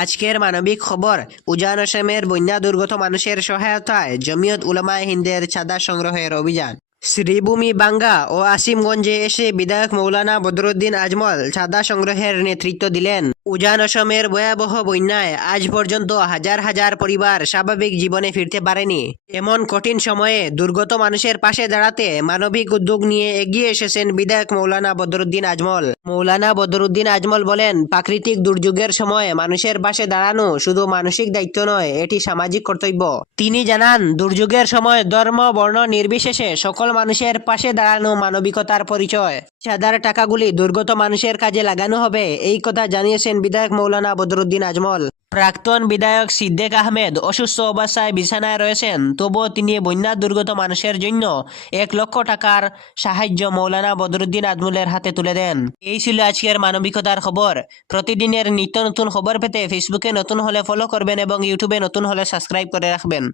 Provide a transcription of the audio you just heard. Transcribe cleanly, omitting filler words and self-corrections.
আজকের মানবিক খবর। উজান আসামের বন্যা দুর্গত মানুষের সহায়তায় জমিয়ত উলামায়ে হিন্দের চাঁদা সংগ্রহের অভিযান। শ্রীভূমি বাঙ্গা ও আসিমগঞ্জে এসে বিধায়ক মৌলানা বদরুদ্দিন আজমল চাঁদা সংগ্রহের নেতৃত্ব দিলেন। উজান আসামের ভয়াবহ বন্যায় আজ পর্যন্ত হাজার হাজার পরিবার স্বাভাবিক জীবনে ফিরতে পারেনি। এমন কঠিন সময়ে দুর্গত মানুষের পাশে দাঁড়াতে মানবিক উদ্যোগ নিয়ে এগিয়ে এসেছেন বিধায়ক মৌলানা বদরুদ্দিন আজমল। মৌলানা বদরুদ্দিন আজমল বলেন, প্রাকৃতিক দুর্যোগের সময় মানুষের পাশে দাঁড়ানো শুধু মানসিক দায়িত্ব নয়, এটি সামাজিক কর্তব্য। তিনি জানান, দুর্যোগের সময় ধর্ম বর্ণ নির্বিশেষে সকল মানুষের পাশে দাঁড়ানো মানবিকতার পরিচয়। চাঁদার টাকাগুলি দুর্গত মানুষের কাজে লাগানো হবে, এই কথা জানিয়েছেন বিধায়ক মৌলানা বদরুদ্দিন আজমল। প্রাক্তন বিধায়ক সিদ্দিক আহমেদ অসুস্থ অবস্থায় বিছানায় রয়েছেন, তবুও তিনি বন্যা দুর্গত মানুষের জন্য 1 লক্ষ টাকার সাহায্য মৌলানা বদরুদ্দিন আজমলের হাতে তুলে দেন। এই ছিল আজকের মানবিকতার খবর। প্রতিদিনের নিত্য নতুন খবর পেতে ফেসবুকে নতুন হলে ফলো করবেন এবং ইউটিউবে নতুন হলে সাবস্ক্রাইব করে রাখবেন।